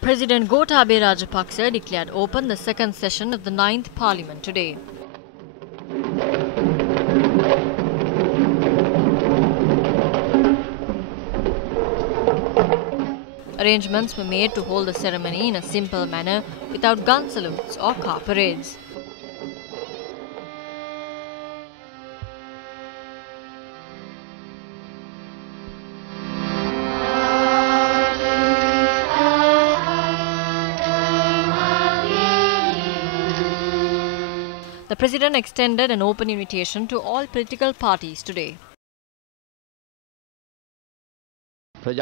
President Gotabaya Rajapaksa declared open the second session of the 9th Parliament today. Arrangements were made to hold the ceremony in a simple manner without gun salutes or car parades. The President extended an open invitation to all political parties today. As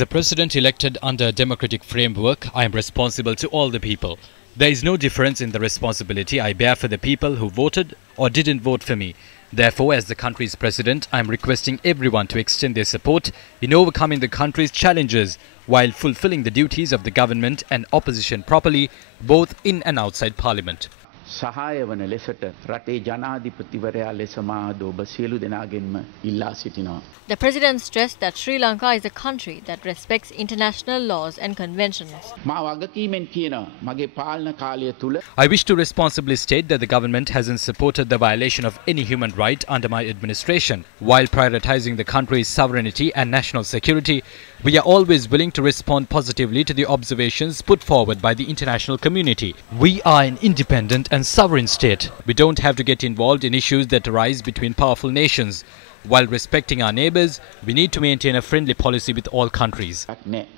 a president elected under a democratic framework, I am responsible to all the people. There is no difference in the responsibility I bear for the people who voted or didn't vote for me. Therefore, as the country's president, I am requesting everyone to extend their support in overcoming the country's challenges while fulfilling the duties of the government and opposition properly, both in and outside Parliament. සහාය වන ලෙසට රටේ ජනාධිපතිවරයා ලෙස මා ඔබ සියලු දෙනාගෙන්ම ඉල්ලා සිටිනවා. The President stressed that Sri Lanka is a country that respects international laws and conventions. මා වගකීමෙන් කියනවා මගේ පාලන කාලය තුල I wish to responsibly state that the government hasn't supported the violation of any human right under my administration. While prioritizing the country's sovereignty and national security, we are always willing to respond positively to the observations put forward by the international community. We are an independent and sovereign state. We don't have to get involved in issues that arise between powerful nations. While respecting our neighbours, we need to maintain a friendly policy with all countries.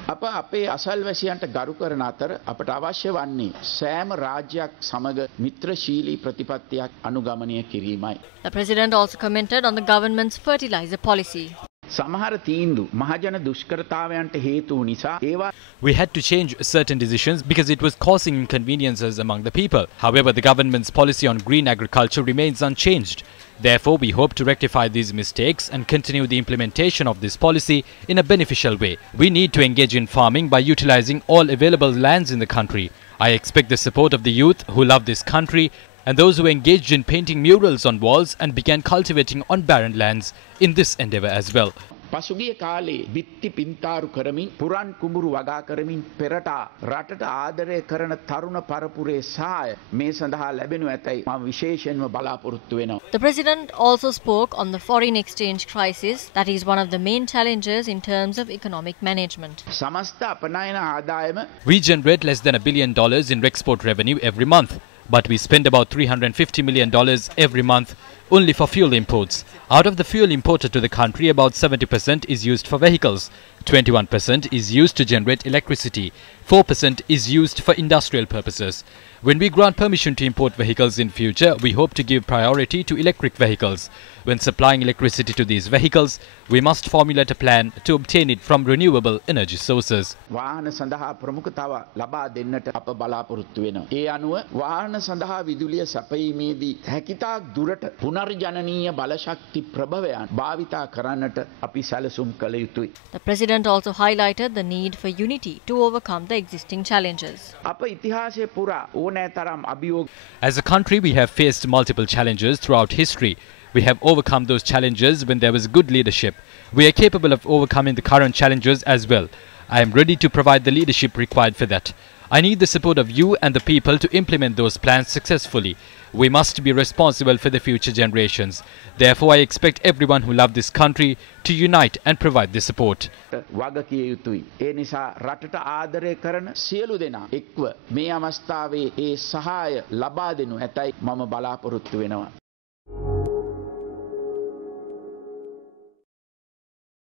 අප අපේ අසල්වැසියන්ට ගරු කරන අතර අපට අවශ්‍ය වන්නේ සෑම රාජ්‍යයක් සමග මිත්‍රශීලී ප්‍රතිපත්තියක් අනුගමනය කිරීමයි. The President also commented on the government's fertilizer policy. සමහර තීන්දුව මහජන දුෂ්කරතාවයන්ට හේතු නිසා ඒවා We had to change certain decisions because it was causing inconveniences among the people. However, the government's policy on green agriculture remains unchanged. Therefore, we hope to rectify these mistakes and continue the implementation of this policy in a beneficial way. We need to engage in farming by utilizing all available lands in the country. I expect the support of the youth who love this country and those who engaged in painting murals on walls and began cultivating on barren lands in this endeavor as well. පසුගිය කාලේ බිත්ති පින්තාරු කරමින් පුරන් කුඹුරු වගා කරමින් පෙරට රටට ආදරය කරන තරුණ පරපුරේ සහාය මේ සඳහා ලැබෙනු ඇතැයි මම විශේෂයෙන්ම බලාපොරොත්තු වෙනවා. The President also spoke on the foreign exchange crisis that is one of the main challenges in terms of economic management. සමස්ත අපනයන ආදායම We generate less than $1 billion in export revenue every month, but we spend about $350 million every month only for fuel imports. Out of the fuel imported to the country, about 70% is used for vehicles, 21% is used to generate electricity, 4% is used for industrial purposes. When we grant permission to import vehicles in future, we hope to give priority to electric vehicles. When supplying electricity to these vehicles, we must formulate a plan to obtain it from renewable energy sources. වාහන සඳහා ප්‍රමුඛතාව ලබා දෙන්නට අප බලාපොරොත්තු වෙනවා. ඒ අනුව වාහන සඳහා විදුලිය සැපයීමේදී හැකිතාක් දුරට පුනර්ජනනීය බලශක්ති ප්‍රභවයන් භාවිතා කරන්නට අපි සැලසුම් කළ යුතුයි. The President also highlighted the need for unity to overcome the existing challenges. අප ඉතිහාසය පුරා ඕනෑ තරම් අභියෝග As a country, we have faced multiple challenges throughout history. We have overcome those challenges when there was good leadership. We are capable of overcoming the current challenges as well. I am ready to provide the leadership required for that. I need the support of you and the people to implement those plans successfully. We must be responsible for the future generations. Therefore, I expect everyone who loves this country to unite and provide the support. වගකිය යුතුයි. ඒ නිසා රටට ආදරය කරන සියලු දෙනා එක්ව මේ අවස්ථාවේ ඒ සහාය ලබා දෙනු ඇතැයි මම බලාපොරොත්තු වෙනවා.